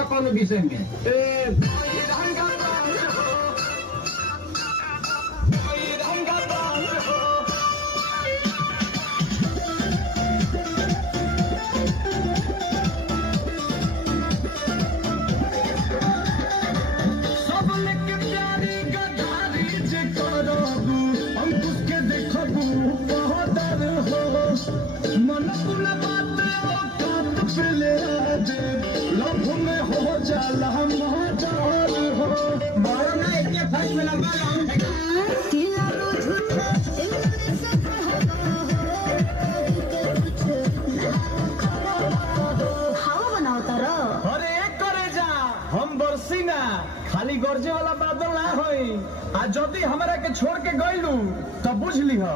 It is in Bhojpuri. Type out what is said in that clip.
बा कोनो विषय में। हम बरसी ना खाली गरजे वाला बादल ना होई आ जदी हमरा के छोड़ के गइलू तब बुझ ली हो।